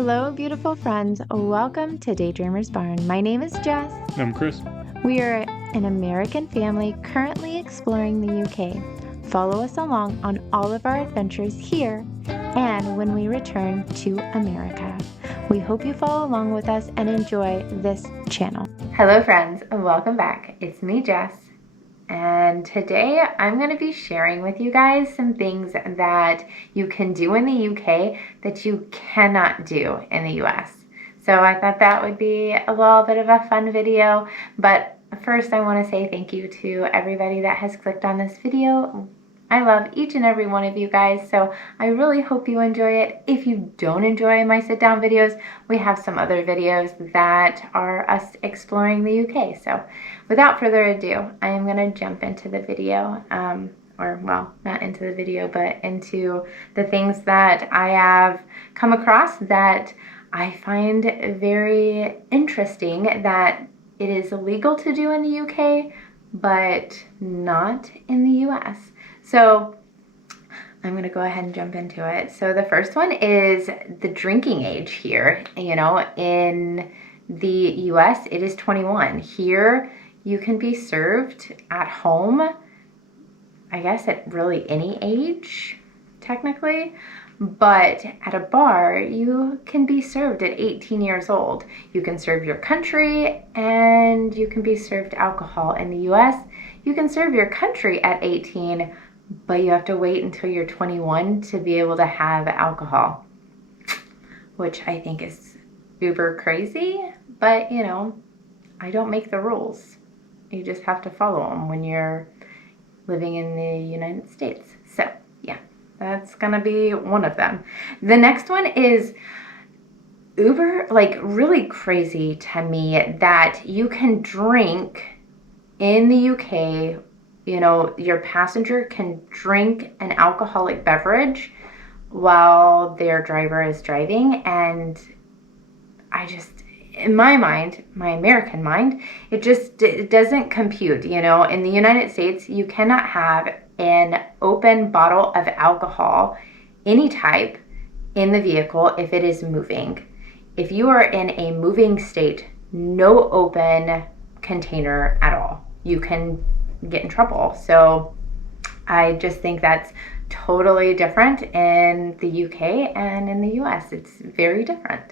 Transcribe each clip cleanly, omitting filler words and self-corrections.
Hello, beautiful friends. Welcome to Daydreamers Barn. My name is Jess. I'm Chris. We are an American family currently exploring the UK. Follow us along on all of our adventures here and when we return to America. We hope you follow along with us and enjoy this channel. Hello, friends, and welcome back. It's me, Jess. And today I'm going to be sharing with you guys some things that you can do in the UK that you cannot do in the US. So I thought that would be a little bit of a fun video. But first I want to say thank you to everybody that has clicked on this video. I love each and every one of you guys, so I really hope you enjoy it. If you don't enjoy my sit-down videos, we have some other videos that are us exploring the UK. So without further ado, I am going to jump into the video, well, not into the video, but into the things that I have come across that I find very interesting that it is illegal to do in the UK, but not in the US. So I'm going to go ahead and jump into it. So the first one is the drinking age here. You know, in the US, it is 21. Here, you can be served at home, I guess at really any age, technically. But at a bar, you can be served at 18 years old. You can serve your country and you can be served alcohol. In the US, you can serve your country at 18, but you have to wait until you're 21 to be able to have alcohol, which I think is uber crazy. But, you know, I don't make the rules. You just have to follow them when you're living in the United States. So, yeah, that's gonna be one of them. The next one is really crazy to me that you can drink in the UK. You know, your passenger can drink an alcoholic beverage while their driver is driving. And I just, in my mind, my American mind, it doesn't compute. You know, in the United States, you cannot have an open bottle of alcohol, any type, in the vehicle if it is moving. If you are in a moving state, no open container at all. You can get in trouble. So I just think that's totally different in the UK and in the US. It's very different.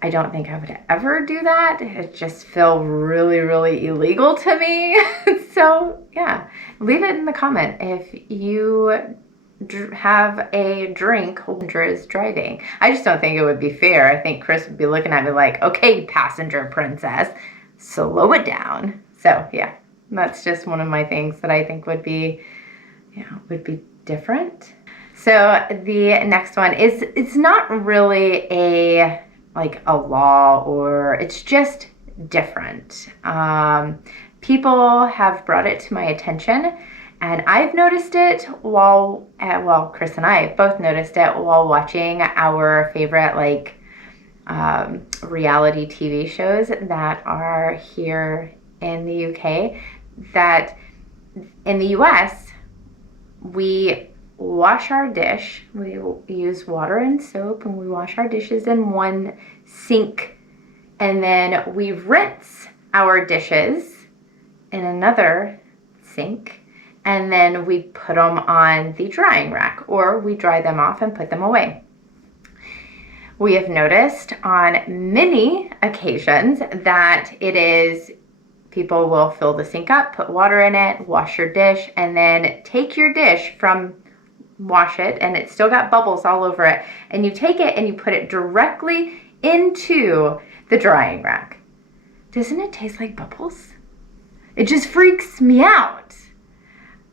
I don't think I would ever do that. It just feels really, really illegal to me. So yeah, leave it in the comment if you have a drink while is driving. I just don't think it would be fair. I think Chris would be looking at me like, okay, passenger princess, slow it down. So yeah, that's just one of my things that I think would be, would be different. So the next one is, it's not really a law, or it's just different. People have brought it to my attention, and I've noticed it while, Chris and I both noticed it while watching our favorite reality TV shows that are here in the UK. That in the US, we wash our dish, we use water and soap, and we wash our dishes in one sink, and then we rinse our dishes in another sink, and then we put them on the drying rack, or we dry them off and put them away. We have noticed on many occasions that it is, people will fill the sink up, put water in it, wash your dish, and then take your dish from wash it, and it's still got bubbles all over it, and you take it and you put it directly into the drying rack. Doesn't it taste like bubbles? It just freaks me out.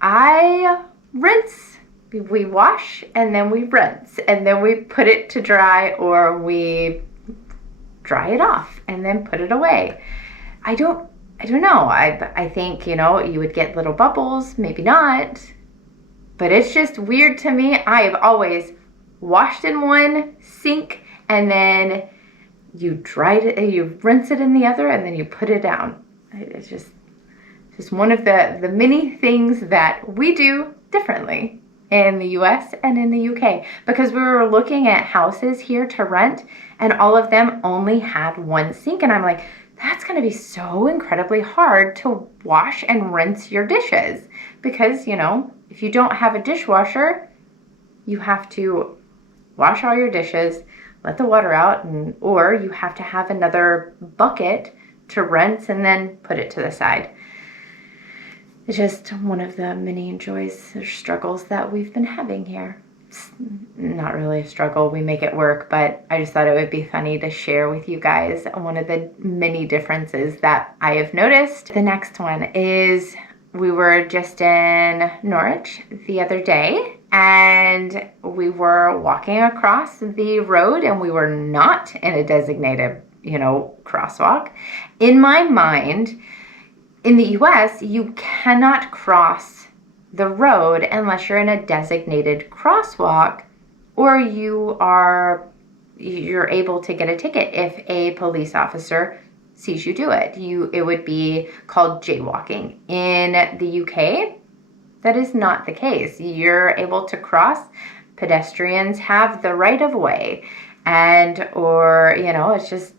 I rinse, we wash, and then we rinse, and then we put it to dry, or we dry it off and then put it away. I don't know. I think, you would get little bubbles, maybe not. But it's just weird to me. I have always washed in one sink, and then you you rinse it in the other, and then you put it down. It's just one of the many things that we do differently. in the US and in the UK, because we were looking at houses here to rent and all of them only had one sink. And I'm like, that's going to be so incredibly hard to wash and rinse your dishes because, you know, if you don't have a dishwasher, you have to wash all your dishes, let the water out, or you have to have another bucket to rinse and then put it to the side. It's just one of the many joys or struggles that we've been having here. It's not really a struggle, we make it work, but I just thought it would be funny to share with you guys one of the many differences that I have noticed. The next one is we were just in Norwich the other day and we were walking across the road and we were not in a designated, crosswalk. In my mind, in the US, you cannot cross the road unless you're in a designated crosswalk or you're able to get a ticket if a police officer sees you do it. It would be called jaywalking. In the UK, that is not the case. You're able to cross. Pedestrians have the right of way, it's just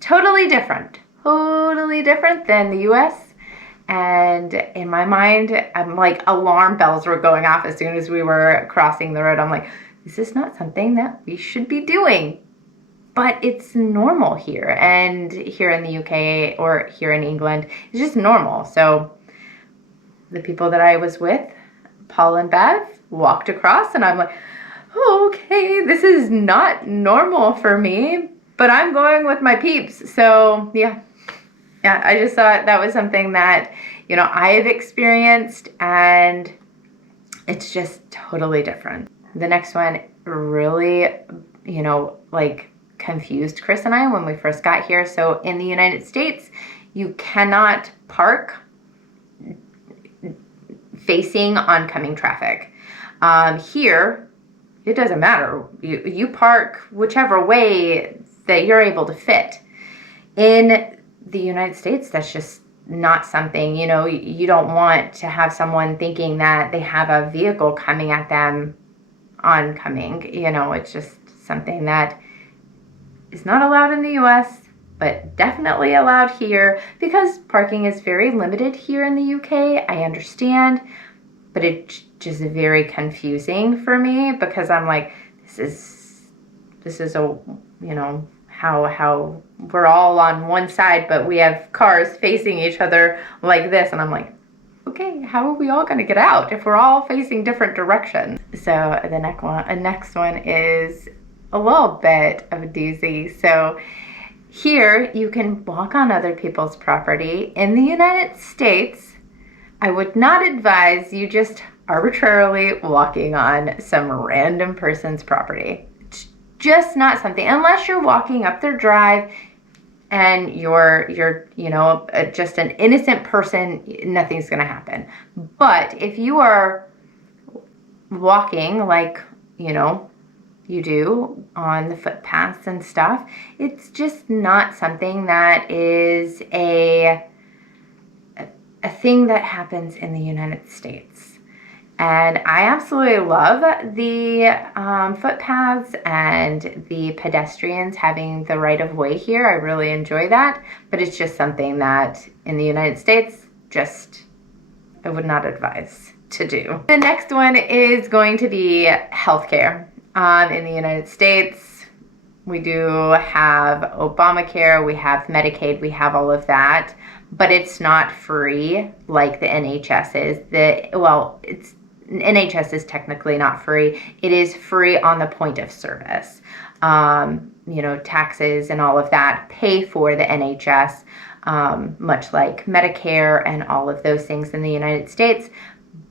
totally different than the US. And in my mind, I'm like, alarm bells were going off as soon as we were crossing the road. I'm like, this is not something that we should be doing. But it's normal here. And here in the UK or here in England, it's just normal. So the people that I was with, Paul and Bev, walked across and I'm like, okay, this is not normal for me, but I'm going with my peeps. So yeah, I just thought that was something that, I have experienced and it's just totally different. The next one really, confused Chris and I when we first got here. So in the United States, you cannot park facing oncoming traffic. Here, it doesn't matter. You park whichever way that you're able to fit. In the United States, that's just not something, you don't want to have someone thinking that they have a vehicle coming at them oncoming. It's just something that is not allowed in the US, but definitely allowed here because parking is very limited here in the UK. I understand, but it's just very confusing for me because I'm like, this is a, how we're all on one side, but we have cars facing each other like this. And I'm like, okay, how are we all going to get out if we're all facing different directions? So the next one is a little bit of a doozy. So here you can walk on other people's property. In the United States, I would not advise you just arbitrarily walking on some random person's property. It's just not something, unless you're walking up their drive and you're just an innocent person, nothing's going to happen. But if you are walking like, you do on the footpaths and stuff, it's just not something that is a thing that happens in the United States. And I absolutely love the footpaths and the pedestrians having the right of way here. I really enjoy that, but it's just something that in the United States, I would not advise to do. The next one is going to be healthcare. In the United States, we do have Obamacare, we have Medicaid, we have all of that, but it's not free like the NHS is. NHS is technically not free. It is free on the point of service. Taxes and all of that pay for the NHS, much like Medicare and all of those things in the United States,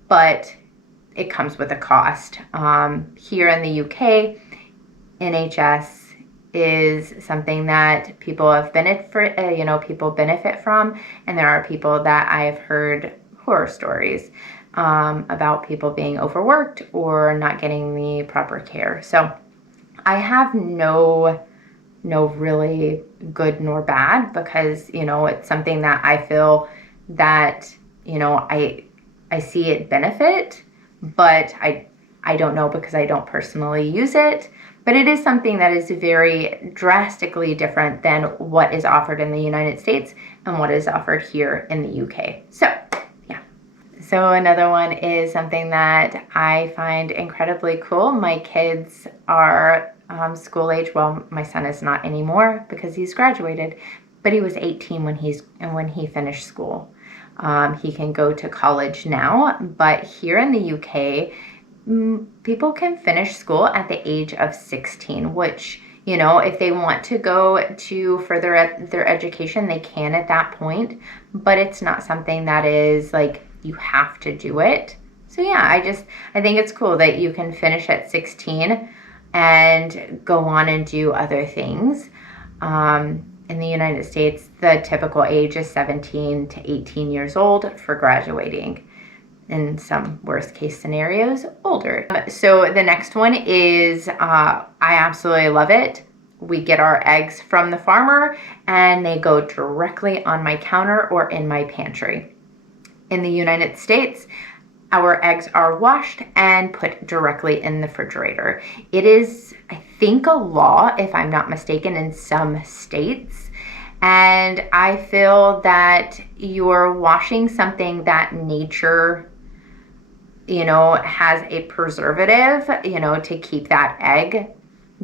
but it comes with a cost. Here in the UK, NHS is something that people benefit from, and there are people that I have heard horror stories about people being overworked or not getting the proper care. So I have no really good nor bad because, it's something that I feel that, I see it benefit, but I don't know because I don't personally use it. But it is something that is very drastically different than what is offered in the United States and what is offered here in the UK. So, yeah. So another one is something that I find incredibly cool. My kids are school age. Well, my son is not anymore because he's graduated, but he was 18 when he finished school. He can go to college now, but here in the UK, people can finish school at the age of 16, which, you know, if they want to go to further their education, they can at that point, but it's not something that is like you have to do it. So yeah, I think it's cool that you can finish at 16 and go on and do other things. In the United States, the typical age is 17 to 18 years old for graduating. In some worst case scenarios, older. So the next one is, I absolutely love it. We get our eggs from the farmer and they go directly on my counter or in my pantry. In the United States, our eggs are washed and put directly in the refrigerator. It is, I think, a law, if I'm not mistaken, in some states. And I feel that you're washing something that nature, you know, has a preservative, you know, to keep that egg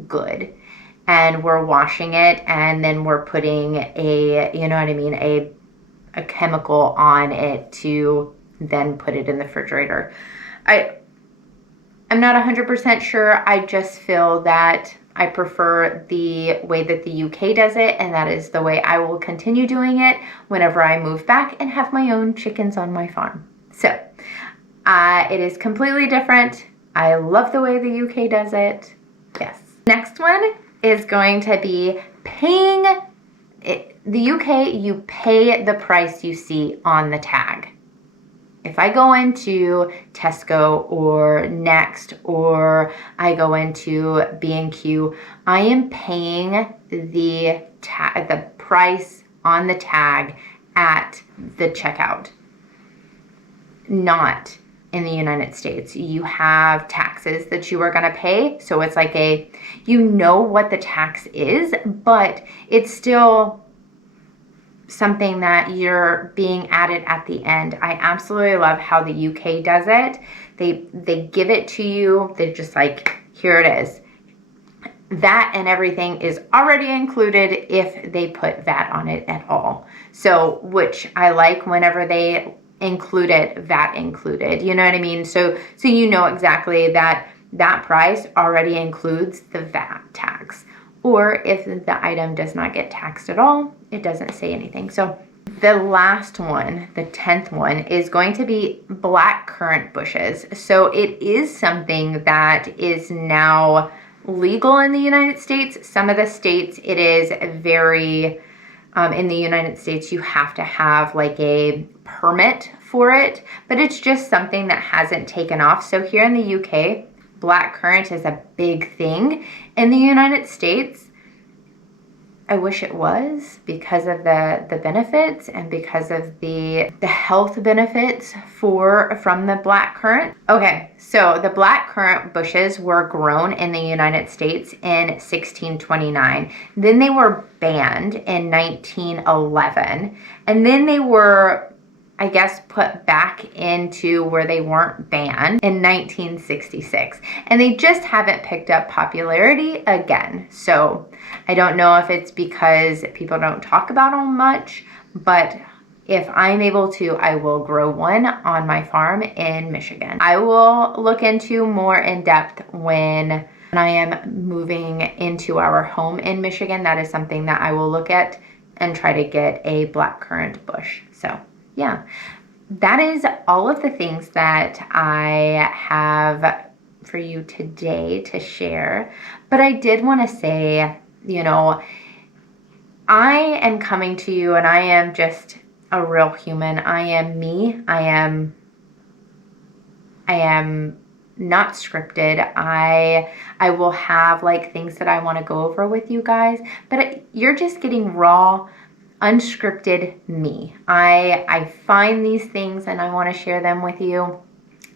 good. And we're washing it and then we're putting a, you know what I mean, a chemical on it to then put it in the refrigerator. I'm not 100% sure. I just feel that I prefer the way that the UK does it, and that is the way I will continue doing it whenever I move back and have my own chickens on my farm. So it is completely different. I love the way the UK does it. Yes. Next one is going to be paying it. The UK, you pay the price you see on the tag. If I go into Tesco or Next, or I go into B&Q, I am paying the price on the tag at the checkout. Not in the United States. You have taxes that you are going to pay. So it's like you know what the tax is, but it's still something that you're being added at the end. I absolutely love how the UK does it. They give it to you. They're just like, here it is. VAT and everything is already included if they put VAT on it at all. So, which I like whenever they include it, VAT included. You know what I mean? So you know exactly that that price already includes the VAT tax. Or if the item does not get taxed at all, it doesn't say anything. So the last one, the 10th one, is going to be black currant bushes. So it is something that is now legal in the United States. Some of the states it is very, in the United States you have to have like a permit for it, but it's just something that hasn't taken off. So here in the UK, black currant is a big thing. In the United States, I wish it was, because of the benefits and because of the health benefits from the black currant. Okay, so the black currant bushes were grown in the United States in 1629. Then they were banned in 1911. And then they were, I guess, put back into where they weren't banned in 1966. And they just haven't picked up popularity again. So I don't know if it's because people don't talk about them much, but if I'm able to, I will grow one on my farm in Michigan. I will look into more in depth when I am moving into our home in Michigan. That is something that I will look at and try to get a blackcurrant bush. So yeah, that is all of the things that I have for you today to share. But I did want to say, you know, I am coming to you and I am just a real human. I am me. I am not scripted. I will have like things that I want to go over with you guys, but you're just getting raw, unscripted me. I find these things and I want to share them with you.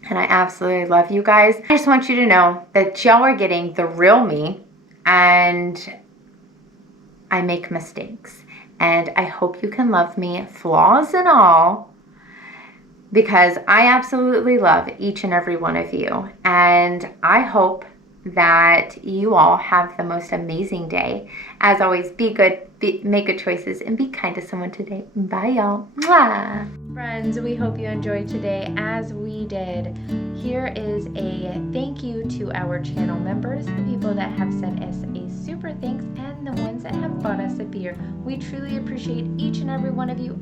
And I absolutely love you guys. I just want you to know that y'all are getting the real me, and I make mistakes. And I hope you can love me, flaws and all, because I absolutely love each and every one of you. And I hope that you all have the most amazing day. As always, be good, make good choices, and be kind to someone today. Bye, y'all. Mwah. Friends, we hope you enjoyed today as we did. Here is a thank you to our channel members, the people that have sent us a super thanks, and the ones that have bought us a beer. We truly appreciate each and every one of you.